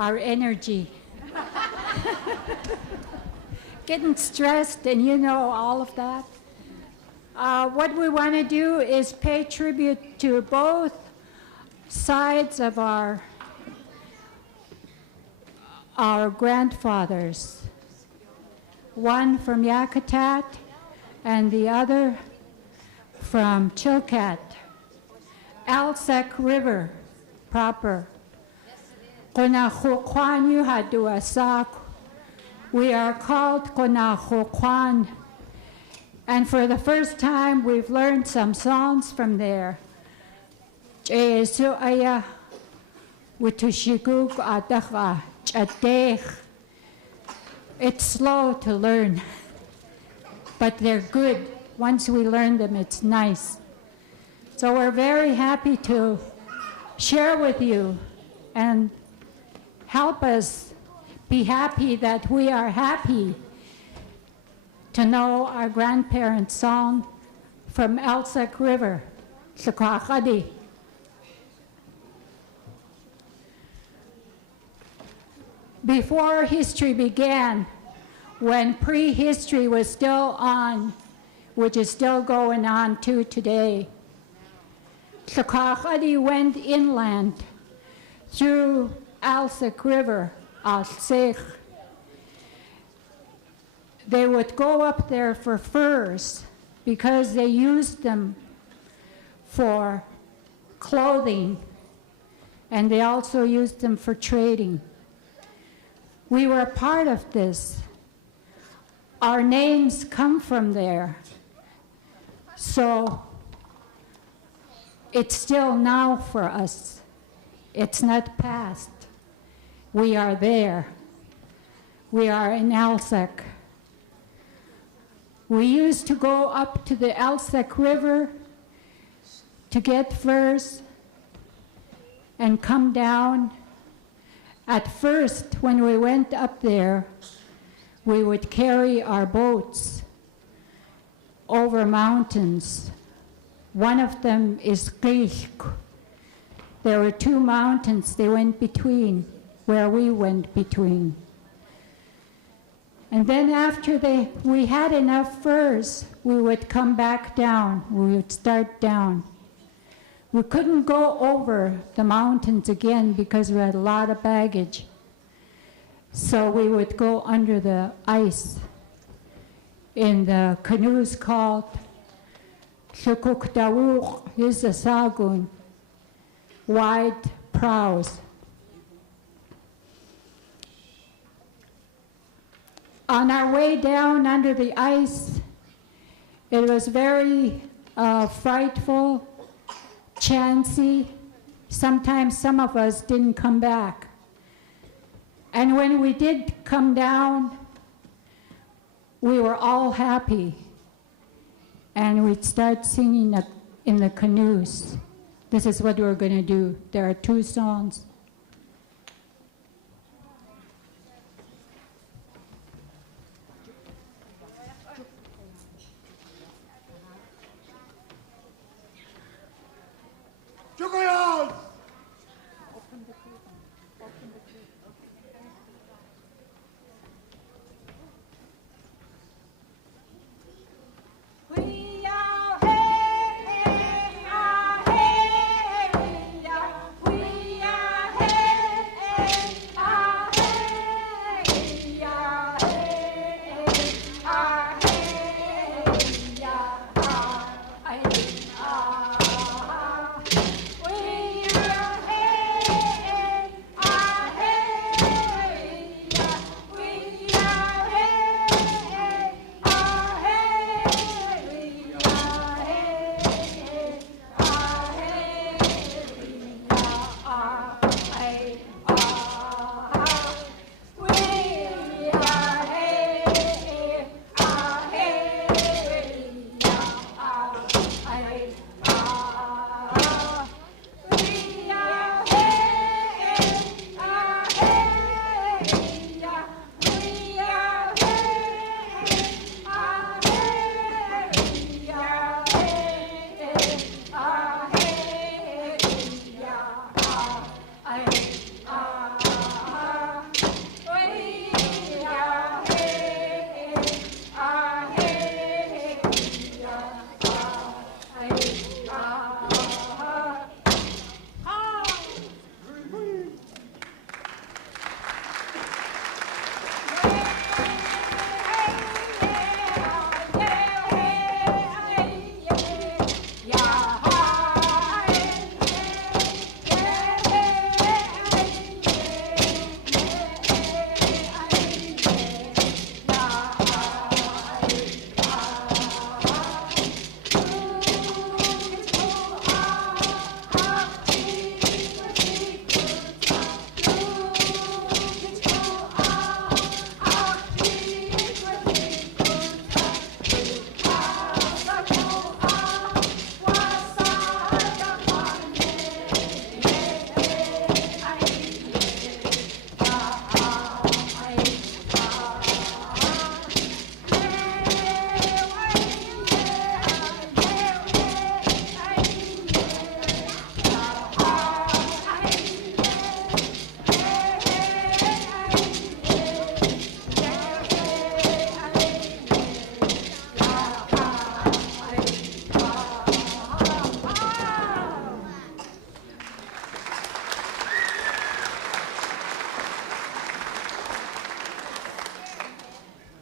our energy. Getting stressed and you know all of that. What we want to do is pay tribute to both sides of our grandfathers. One from Yakutat and the other from Chilkat. Alsek River proper. We are called Konahokwan. And for the first time, we've learned some songs from there. It's slow to learn, but they're good. Once we learn them, it's nice. So we're very happy to share with you and help us be happy that we are happy to know our grandparents' song from Alsek River, Sakwakadi. Before history began, when prehistory was still on, which is still going on to today, Sakwakadi went inland through Alsek River, Alsek. They would go up there for furs because they used them for clothing, and they also used them for trading. We were part of this. Our names come from there. So it's still now for us. It's not past. We are there. We are in Alsek. We used to go up to the Alsek River to get furs and come down. At first, when we went up there, we would carry our boats over mountains. One of them is Grishk. There were two mountains they went between, where we went between. And then after we had enough furs, we would come back down. We would start down. We couldn't go over the mountains again because we had a lot of baggage. So we would go under the ice in the canoes called Shukukdawuk Yisasagun, wide prows. On our way down under the ice, it was very frightful, chancy. Sometimes some of us didn't come back. And when we did come down, we were all happy. And we'd start singing in the canoes. This is what we're going to do. There are two songs.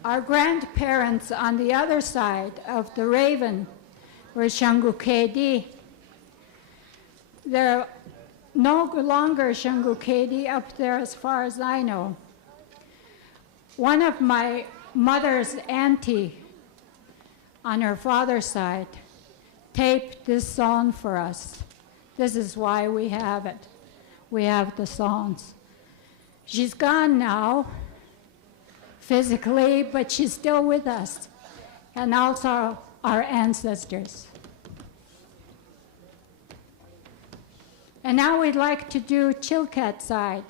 Our grandparents on the other side of the Raven were Shangukedi. There are no longer Shangukedi up there as far as I know. One of my mother's auntie on her father's side taped this song for us. This is why we have it. We have the songs. She's gone now, physically, but she's still with us, and also our ancestors. And now we'd like to do Chilkat side.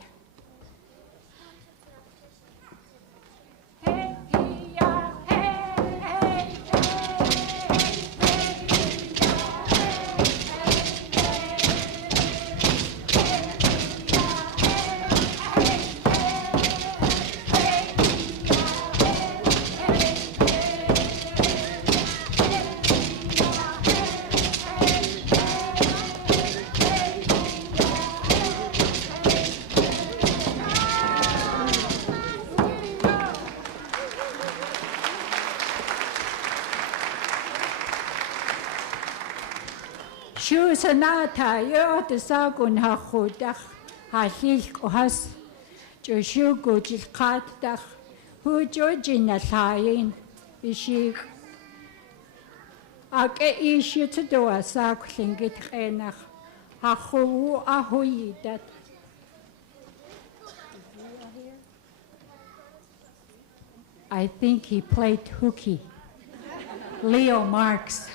Sanata yo the sagun ha khudach ha hil kohas joshu gujil qatach hu jojina thayin ishi ake ishi to do a saklingit enach ha khu ahuidat. I think he played hooky. Leo Marx.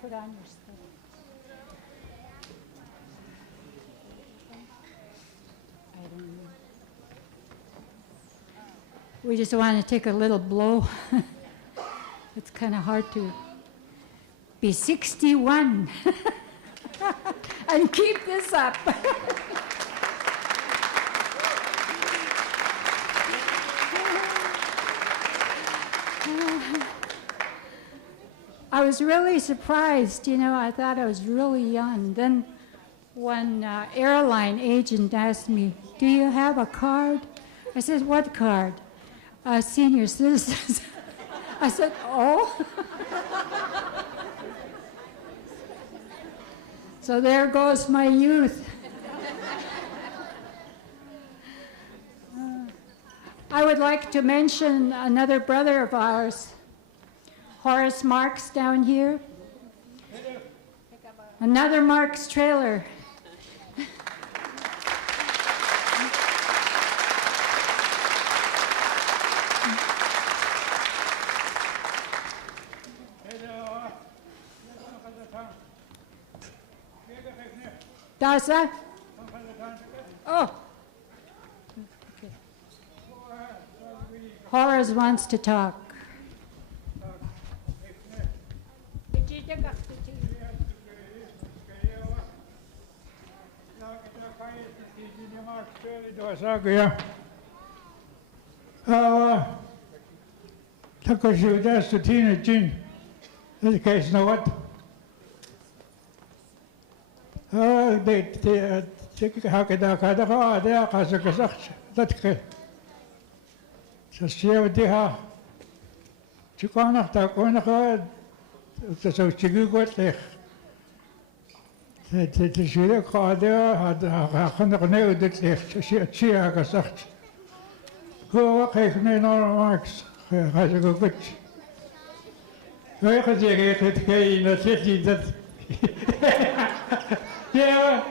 Put on your stuff. I don't know. We just want to take a little blow. It's kind of hard to be 61 and keep this up. I was really surprised, I thought I was really young. Then one airline agent asked me, "Do you have a card?" I said, "What card?" Senior citizens. I said, "Oh." So there goes my youth. I would like to mention another brother of ours, Horace Marks down here. Another Marks trailer. Dasa? Oh. Okay. Horace wants to talk. تشيلك هذا هذا خلنا نودك شيء كسرت هو كيف نور ماكس هذا كوتش هو كذي كي نسيت ذات يا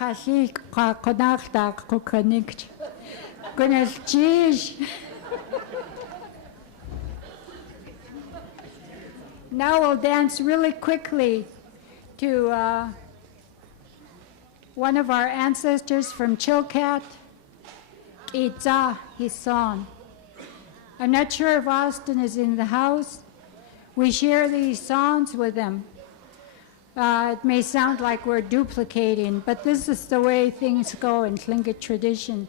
Kasi konakta kukanik. Gunas cheese. Now we'll dance really quickly to one of our ancestors from Chilkat, Eisa, his song. I'm not sure if Austin is in the house. We share these songs with him. It may sound like we're duplicating, but this is the way things go in Tlingit tradition.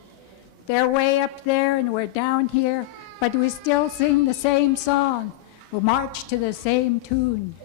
They're way up there and we're down here, but we still sing the same song. We march to the same tune.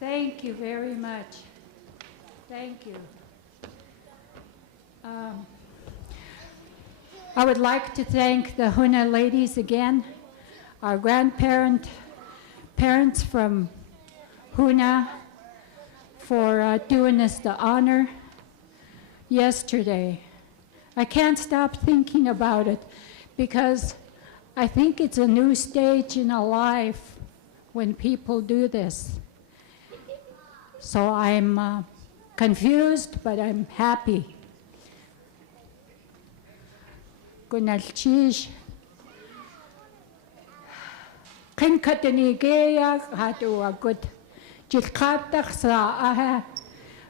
Thank you very much. Thank you. I would like to thank the Huna ladies again, our parents from Huna for doing us the honor yesterday. I can't stop thinking about it because I think it's a new stage in our life when people do this. So I'm confused, but I'm happy. Gunalchish. Kinkatanigeya hatu a good Jilkatak sa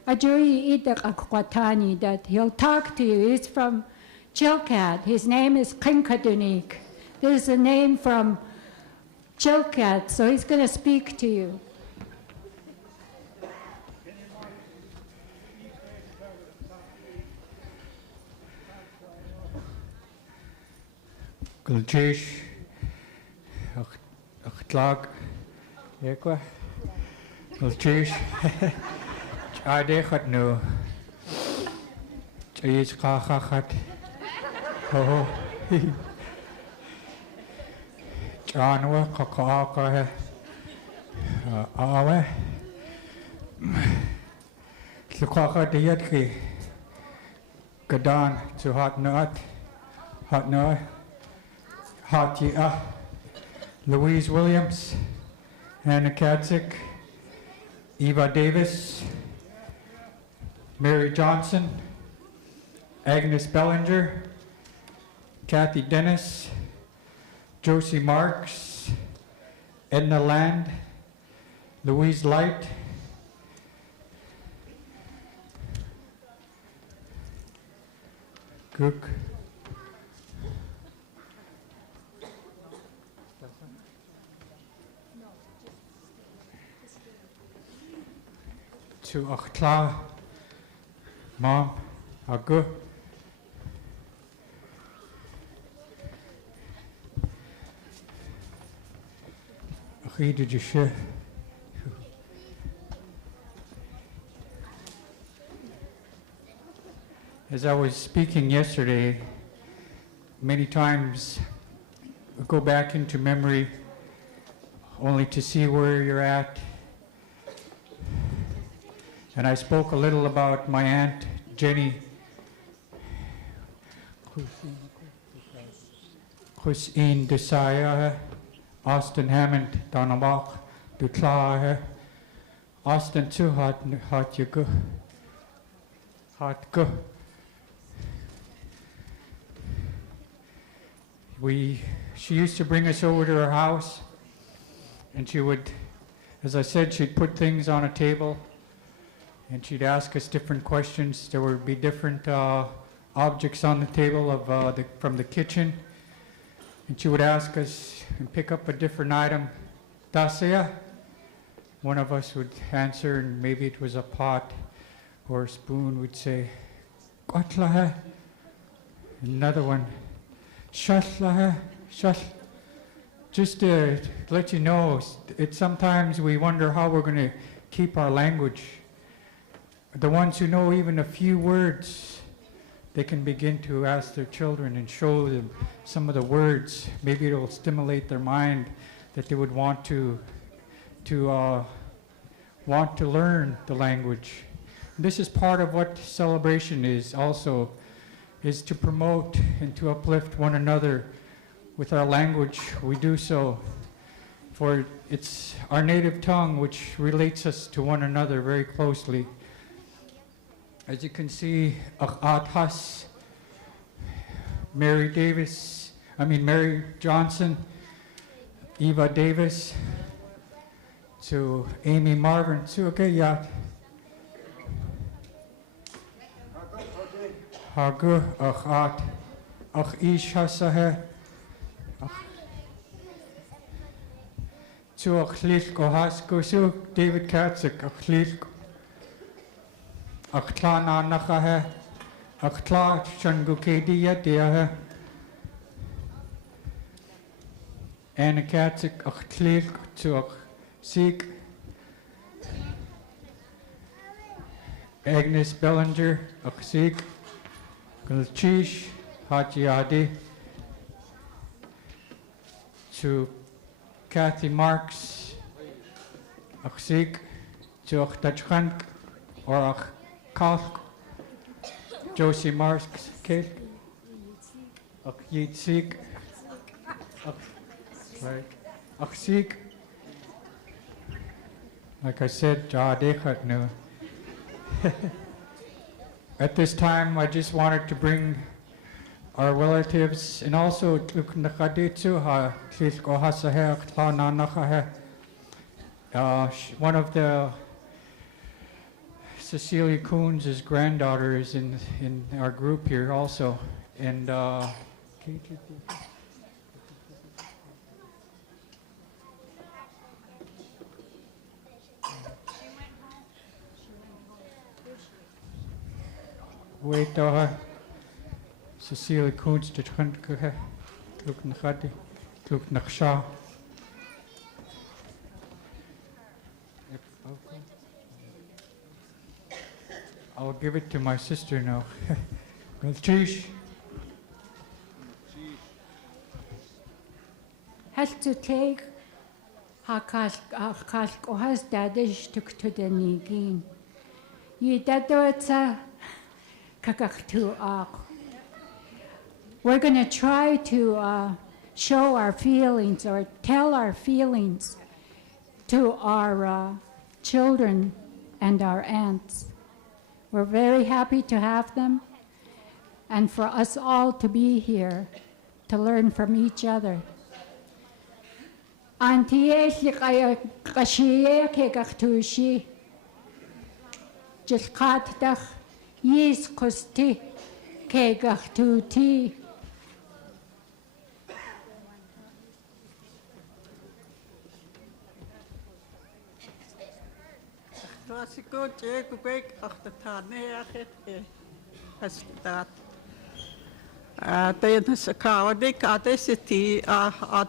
Ajuri idak akwatani that he'll talk to you. He's from Chilkat. His name is Kinkatunik. There's a name from Chilkat, so he's going to speak to you. Gulchish, Achtlag, Ekwa, Gulchish, Adechat no, Chayis Kachachat, Ho, Chanwa, Kakaka, Awe, Sukaka Dietki, Gadan to Hot Nut, Hatia, Louise Williams, Anna Katzik, Eva Davis, Mary Johnson, Agnes Bellinger, Kathy Dennis, Josie Marks, Edna Land, Louise Light, Cook, to Achtla, Mom, Agu. Haida Jushe. As I was speaking yesterday, many times I go back into memory only to see where you're at. And I spoke a little about my Aunt Jenny, Hussein Desaya, Austin Hammond, Donabach, Dutla, Austin too hot you go. Hot go. She used to bring us over to her house, and she would, as I said, she'd put things on a table, and she'd ask us different questions. There would be different objects on the table from the kitchen, and she would ask us and pick up a different item. Tasea? One of us would answer, and maybe it was a pot or a spoon. We'd say, Kotlahe. Another one, Shatlahe, Shat. Just to let you know, sometimes we wonder how we're going to keep our language. The ones who know even a few words, they can begin to ask their children and show them some of the words. Maybe it'll stimulate their mind that they would want to learn the language. This is part of what celebration is also, is to promote and to uplift one another with our language. We do so, for it's our native tongue which relates us to one another very closely. As you can see, Athas, Mary Johnson, Eva Davis, to Amy Marvin, to Agayat, Hagu, Achat, Ish Hasahe, to Achlish Gohasko, so David Katzik, Achlish, Achtla Nanachahe, Achtla Shangukedia Deahe, Anna Katzik, Achlish to Seek, Agnes Bellinger, Achsik, Gulchish, Hajiadi, to Kathy Marks, Achsik, to Achtachkank, or Achkalk, Josie Marks, Kate, Achyidsik, Achsik. Like I said, at this time, I just wanted to bring our relatives and also one of the Cecilia Coons' granddaughters in our group here also. And wait, Cecilia Coons to look Nakhadi, look Naksha. I'll give it to my sister now. Chish. Has to take Hakal Kohas Dadish took to the Nigin. You dadwatsa kakaktu ak. We're going to try to show our feelings or tell our feelings to our children and our aunts. We're very happy to have them and for us all to be here to learn from each other. Auntie kashiye ke kaktushi just katdach yis kosti ke kaktuti. Classical Jake, after Tane, has that. Then the cow, they got the city,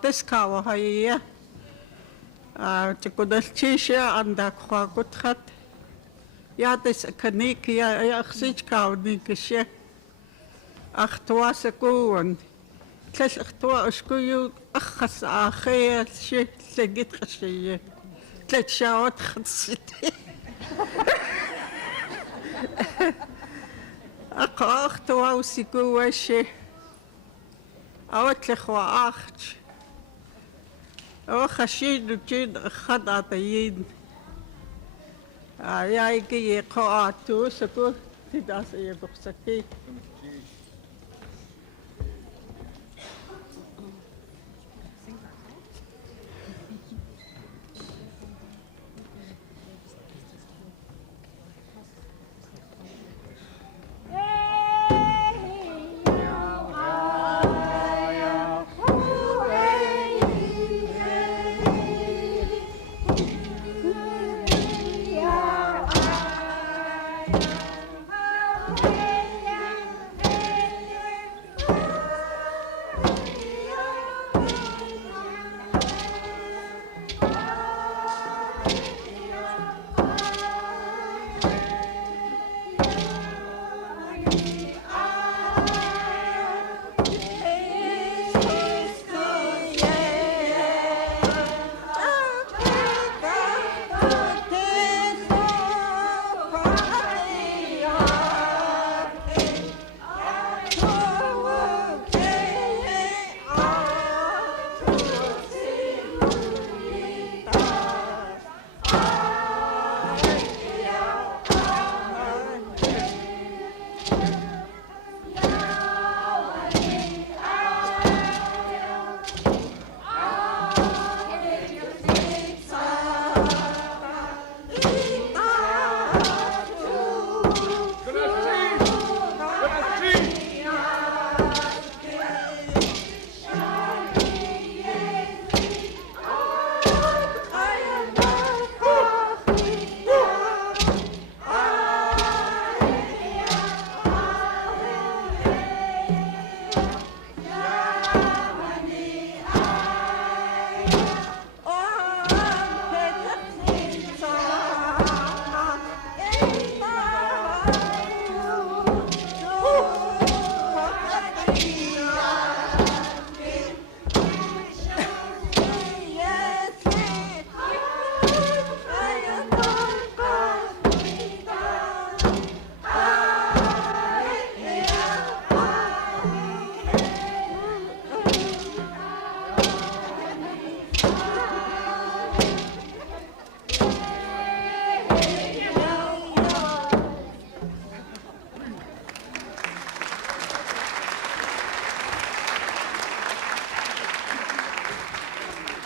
this cow, here. Tsimshian and the Quaguthat. Ja, this Kaniki, I sit cow, Nikish. Ach, twas a go and twas school, achas, a hair, shit, the git, let's shout, city. Ach, twas a go, I say. Outlich war 8. Oh, Hashid, Jid, Hada, the Yin. I gave a car to so good. He does a book.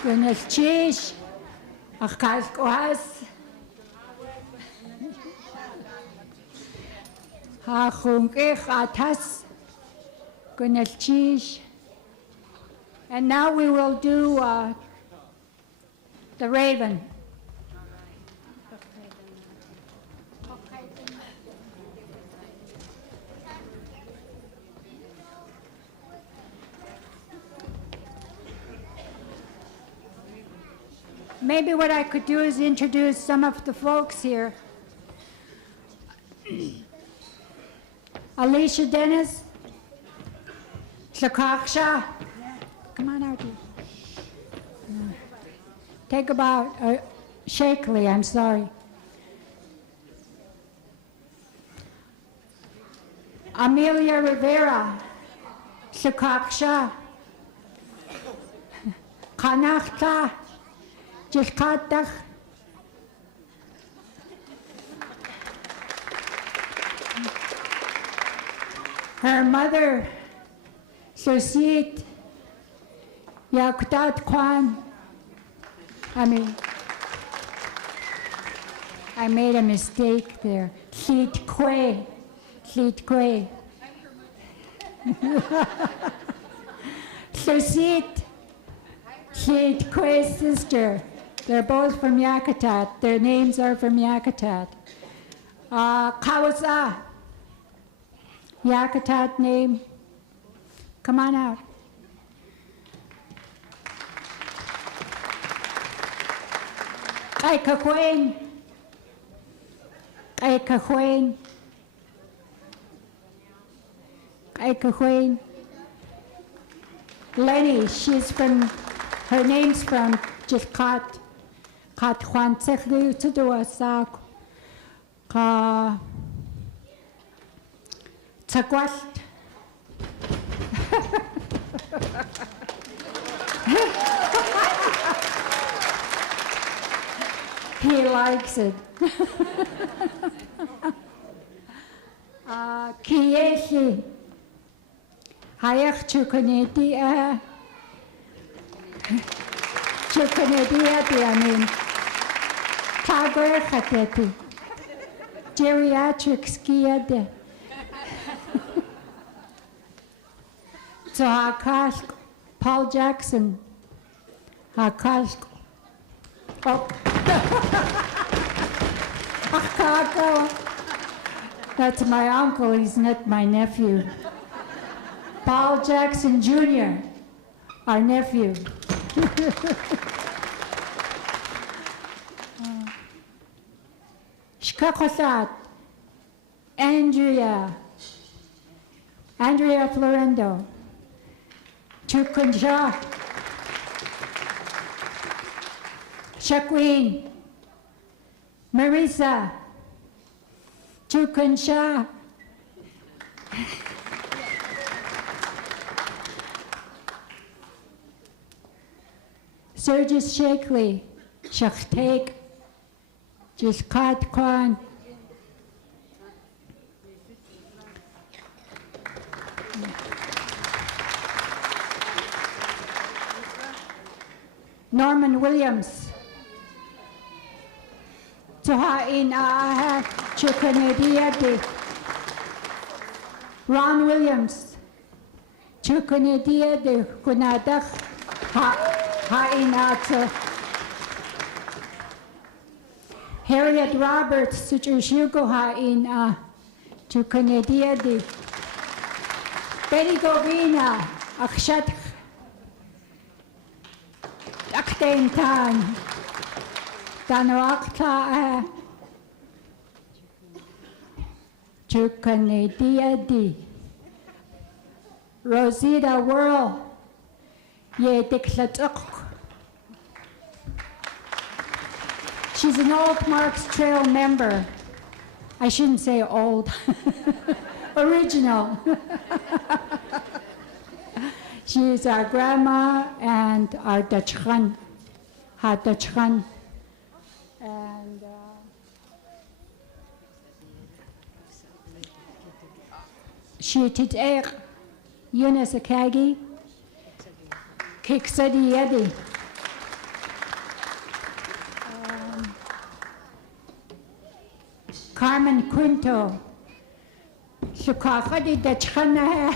Buenas noches, Acascoas, Hachunke Hatas, Buenas noches. And now we will do the raven. Maybe what I could do is introduce some of the folks here. Alicia Dennis, Tlakaksha. Come on out here. Take about, shakily, I'm sorry. Amelia Rivera, Tlakaksha. Kanachta. Jilkatach. Her mother, Sosit Yakutat Kwan. I made a mistake there. Tlit Kwe. Sosit Tlit Kwe's sister. They're both from Yakutat. Their names are from Yakutat. Kawaza. Yakutat name. Come on out. Kaikakwain. Kaikakwain. Kaikakwain. Lenny, she's from, her name's from Jilkat. Kat Juan Seklu to do a sack. Ka Takwast. He likes it. Kiyeshi. Hayek chukunedia. Chukunedia, I mean. Kagwer Hateti. Geriatric skied. So Hakash, Paul Jackson. Hakash. Oh. That's my uncle, he's not my nephew. Paul Jackson Jr., our nephew. Shkakosat, Andrea Florendo, Chukunja, Shaqueen, Marisa, Chukunsha, Surges Shakely, Shakhtake, Jiskat Kwan, Norman Williams, Tuhain Aha Chukanediadi, Ron Williams, Chukanediadi Kunadak Hainata, Harriet Roberts, Suchushuko Hain Chukanediadi, Betty Govina, Akshat Aktain Tan, Tanwakta Chukanediadi, Rosita Whirl, Ye Diklatuk. She's an Old Marks Trail member. I shouldn't say old. Original. She is our grandma and our Dutchran. Haar Dutchran. And she did Eunice Akagi. Kiksadi Yedi. Carmen Quinto. Shukakadi Dachana.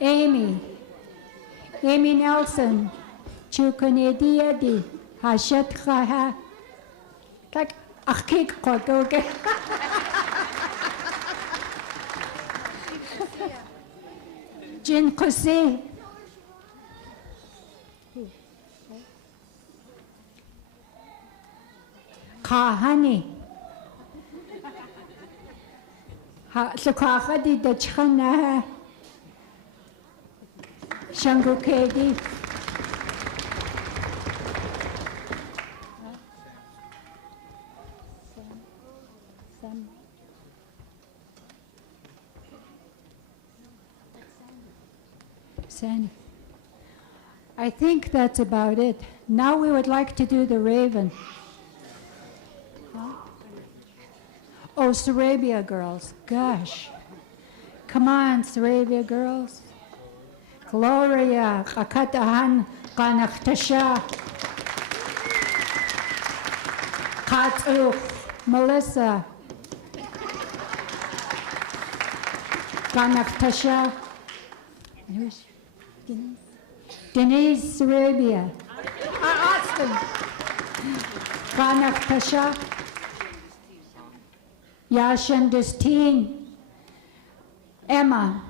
Amy Nelson. Chukanedi Yedi. Hashat Khaha. Like Akik Kodoge. Jin Kusi. Kahani. Sukhadi Dachana. Shangukedi. Sandy. I think that's about it. Now we would like to do the raven. Huh? Oh, Sarabia girls. Gosh. Come on, Sarabia girls. Gloria, Kakatahan, Kanaktasha. Katsu, Melissa. Kanaktasha. Denise Sarabia. Austin. Kanach Tasha. Yashan Destine. Emma.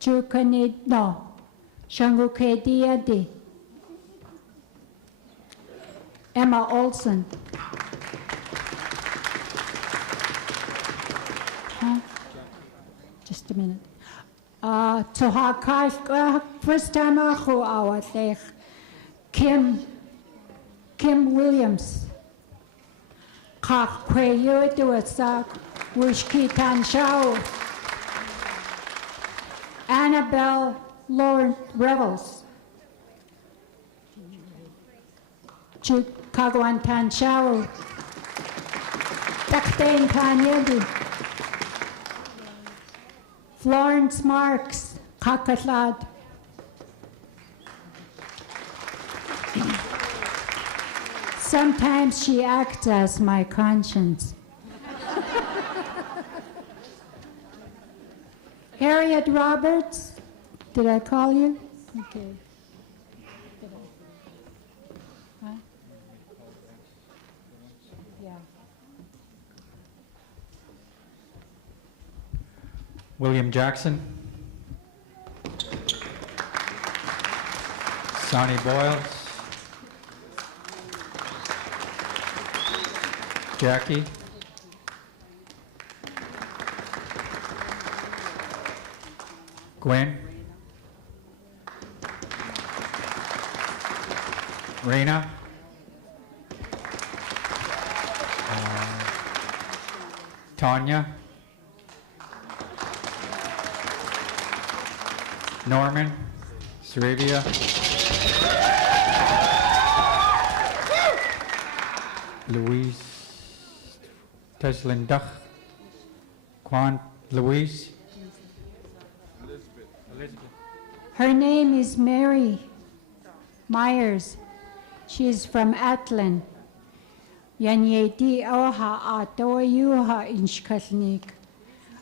Chukanid, no. Shangukediadi. Emma Olson. Huh? Just a minute. First time ako awat Kim Williams. Kakweyo duwasak wishki tanshao. Annabelle Lord Revels. Chukagwan tanshao. Daktain Kanyedi. Florence Marks, Kakatlad. Sometimes she acts as my conscience. Harriet Roberts, did I call you? Okay. Huh? Yeah. William Jackson. Sonny Boyles. Jackie. Gwen. Raina. Tanya. Norman. Sarabia. Louise. Teslin Duch. Quan Louise. Elizabeth. Her name is Mary Myers. She's from Atlin. Yanyeti oha atoyuha inshkatnik.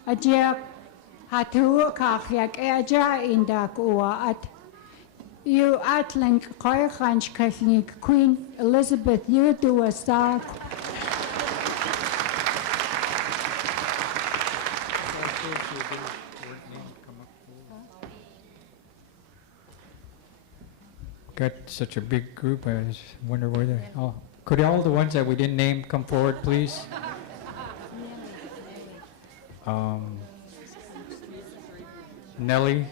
Ajak hatu kakyak aja indak uwa at you Atlin koykanshkatnik Queen Elizabeth you do a stock. Got such a big group, I just wonder where they're. Oh, could all the ones that we didn't name come forward, please? Nellie,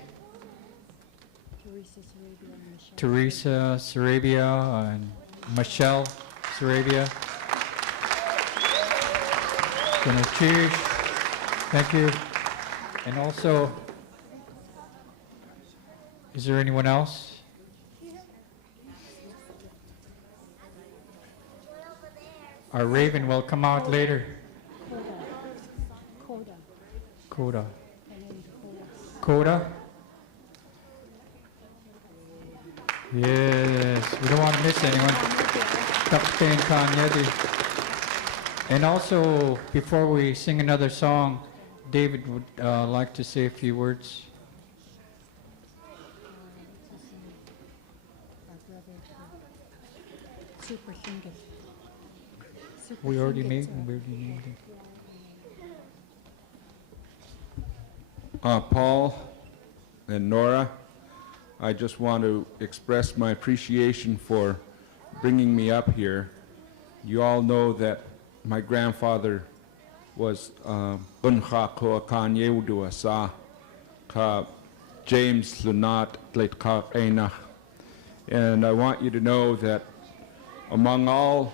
Teresa Sarabia, and Michelle Sarabia. Cheers. Thank you. And also, is there anyone else? Our raven will come out later. Coda. Coda? Yes, we don't want to miss anyone. Kapten Kanyedi. And also, before we sing another song, David would like to say a few words. We already made it. Paul and Nora, I just want to express my appreciation for bringing me up here. You all know that my grandfather was Bunha Koakanye Uduasa Ka James Lunat Leitka Einach. And I want you to know that among all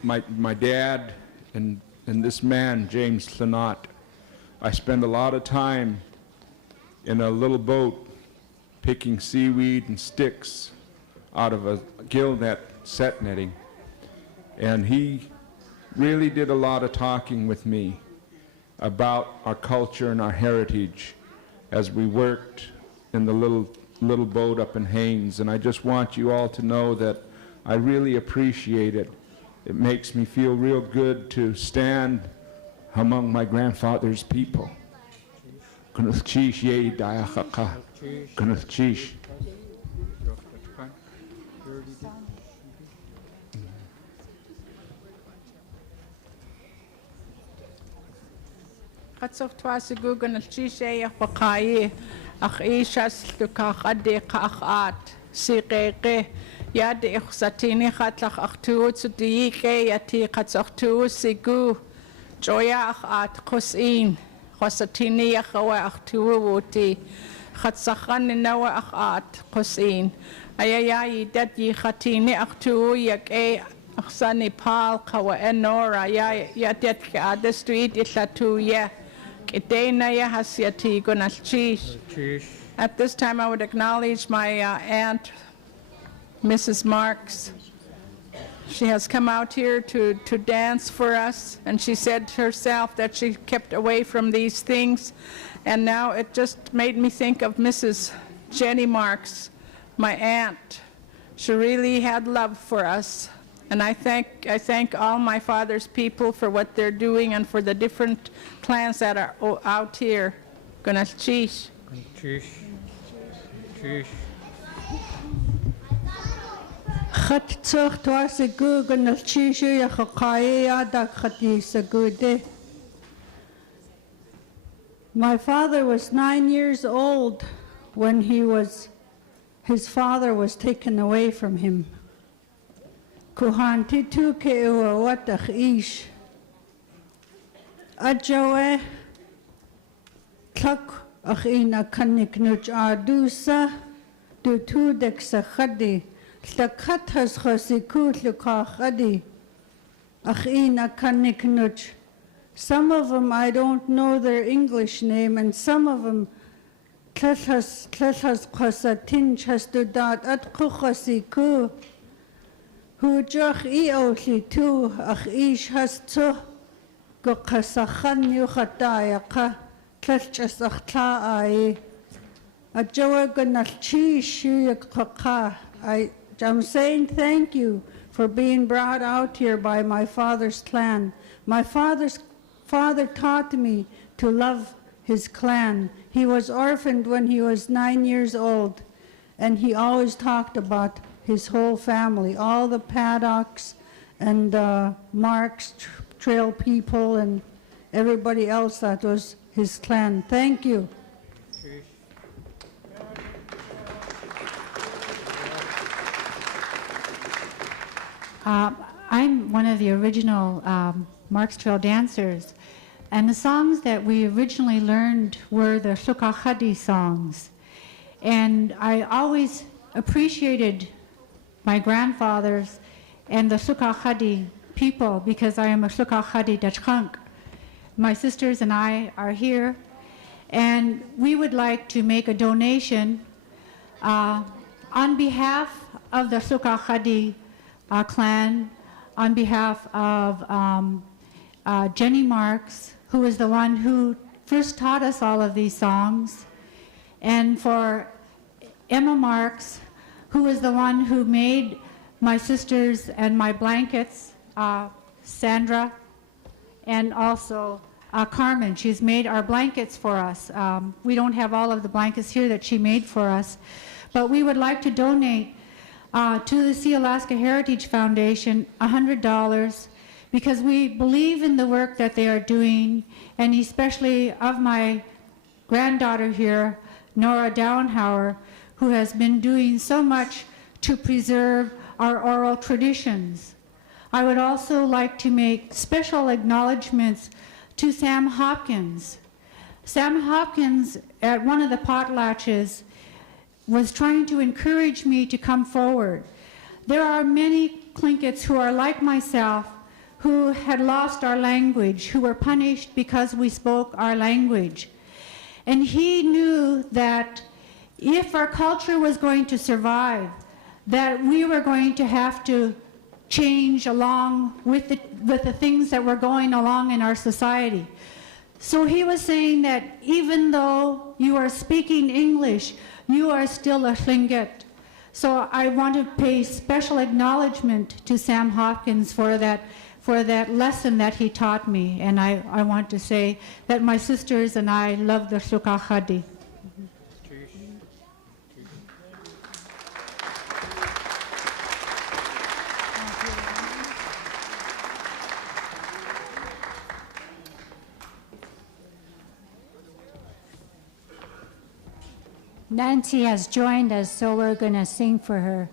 my dad and this man, James Lunat, I spend a lot of time in a little boat picking seaweed and sticks out of a gill net set netting. And he really did a lot of talking with me about our culture and our heritage as we worked in the little boat up in Haines. And I just want you all to know that I really appreciate it. It makes me feel real good to stand among my grandfather's people. Katsof twas gugan al chishe baqayi akh ishas luka qadi qaqat siqeqe yad ikhsatini khatlaq akhtu tsudike yati qatsaqtu sigu joya akhat qosin khosatini yakhawa akhtu wuti khatsakhan nawa akhat qosin ayaya dat yi khatini akhtu yake akhsani pal qawa enora ya tet ka the street islatu ya At this time, I would acknowledge my aunt, Mrs. Marks. She has come out here to dance for us, and she said herself that she kept away from these things. And now it just made me think of Mrs. Jenny Marks, my aunt. She really had love for us. And I thank all my father's people for what they're doing and for the different clans that are out here. Gunalchish. My father was 9 years old when his father was taken away from him. Kuhanti tu ke ua watach ish. Ajawe tlak ach ina kanik nuch adusa du tu dek sa khadi. Tlakat has khasiku tluka khadi. Ach ina kanik nuch. Some of them I don't know their English name, and some of them tlethas khasatin chastudat at kukhasiku. Hujach ioli tu ach ish has tu go kasachan yuchataya ka tlechas achta ai a joaganalchi shuyakaka. I'm saying thank you for being brought out here by my father's clan. My father's father taught me to love his clan. He was orphaned when he was 9 years old, and he always talked about his whole family, all the Paddocks and Marks, Trail people, and everybody else that was his clan. Thank you. I'm one of the original Marks Trail dancers, and the songs that we originally learned were the Shukachadi songs. And I always appreciated my grandfathers and the Shukachadi people because I am a Shukachadi Dachkank. My sisters and I are here, and we would like to make a donation on behalf of the Shukachadi clan, on behalf of Jenny Marks, who is the one who first taught us all of these songs, and for Emma Marks, who is the one who made my sisters and my blankets, Sandra, and also Carmen. She's made our blankets for us. We don't have all of the blankets here that she made for us, but we would like to donate to the Sealaska Heritage Foundation $100 because we believe in the work that they are doing, and especially of my granddaughter here, Nora Downhauer, who has been doing so much to preserve our oral traditions. I would also like to make special acknowledgments to Sam Hopkins. Sam Hopkins, at one of the potlatches, was trying to encourage me to come forward. There are many Tlingits who are like myself, who had lost our language, who were punished because we spoke our language. And he knew that if our culture was going to survive, that we were going to have to change along with the things that were going along in our society. So he was saying that even though you are speaking English, you are still a Tlingit. So I want to pay special acknowledgement to Sam Hopkins for that lesson that he taught me. And I want to say that my sisters and I love the Shukachadi. Nancy has joined us, so we're going to sing for her.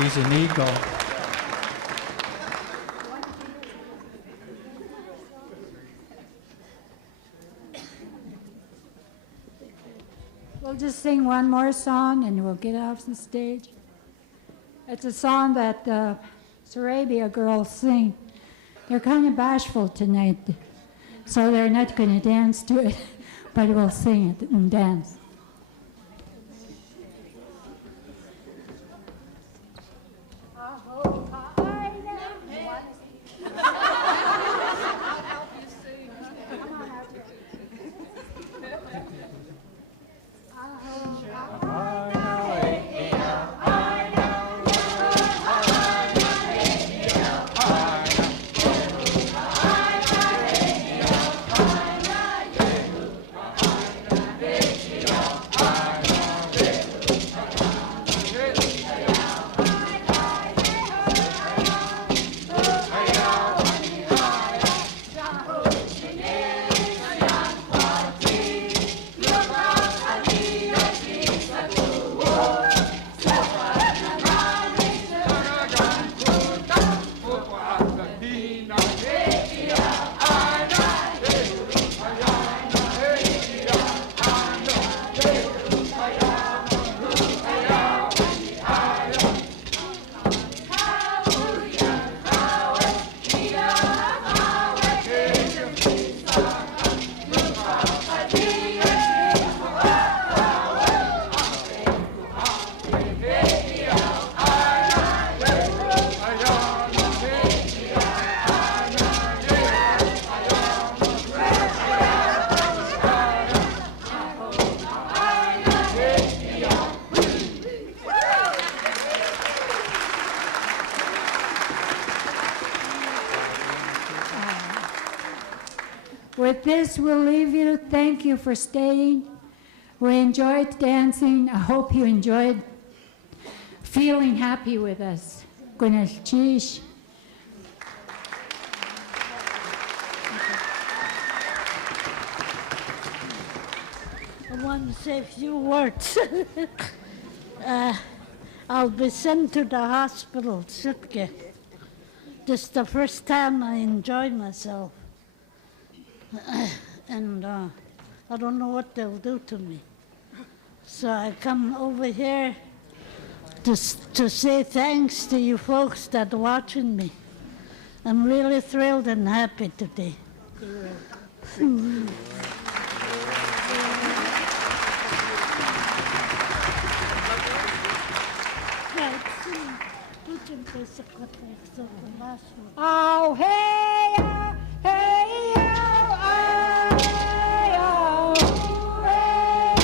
She's an eagle. We'll just sing one more song and we'll get off the stage. It's a song that the Sarabia girls sing. They're kind of bashful tonight, so they're not going to dance to it, but we'll sing it and dance. With this, we'll leave you. Thank you for staying. We enjoyed dancing. I hope you enjoyed feeling happy with us. Gunash Chish. want to say a few words. I'll be sent to the hospital, Sutke. This is the first time I enjoy myself. And I don't know what they'll do to me. So I come over here to say thanks to you folks that are watching me. I'm really thrilled and happy today. Oh, hey, oh, hey, oh, hey, oh, hey,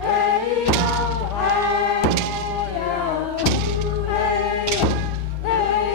hey, oh, hey, oh, hey, hey,